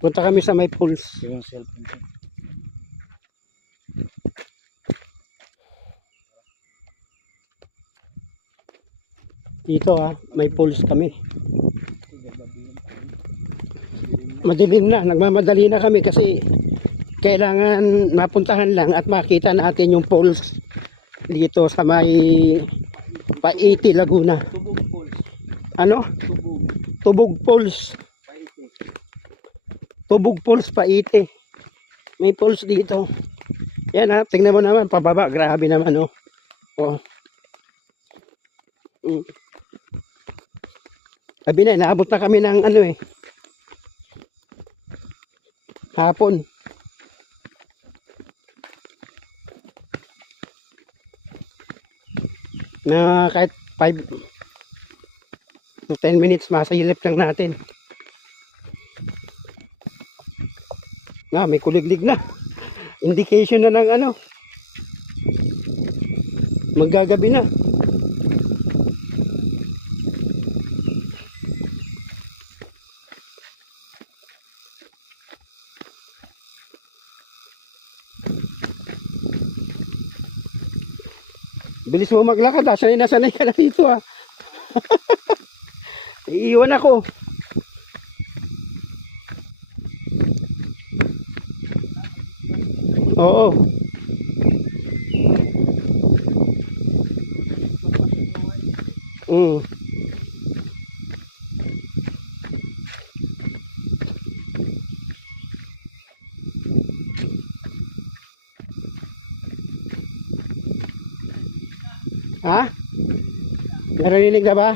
Punta kami sa may pools. Yung cellphone ko. Dito may pools kami. Madilim na, nagmamadali na kami kasi kailangan mapuntahan lang at makita natin yung pools dito sa may Paiti, Laguna. Tubog Falls. Ano? Tubog. Tubog Falls. Paiti. Tubog Falls, Paiti. May pools dito. Yan tingnan mo naman, pababa. Grabe naman Oh. Sabi na, naabot na kami ng hapon. Na kahit 5 to 10 minutes masilip lang natin. May kuliglig na. Indication na ng maggagabi na. Bilis mo maglakad sanay na sanay ka na dito Iiwan ako. Oo. Ha? Narinig na ba?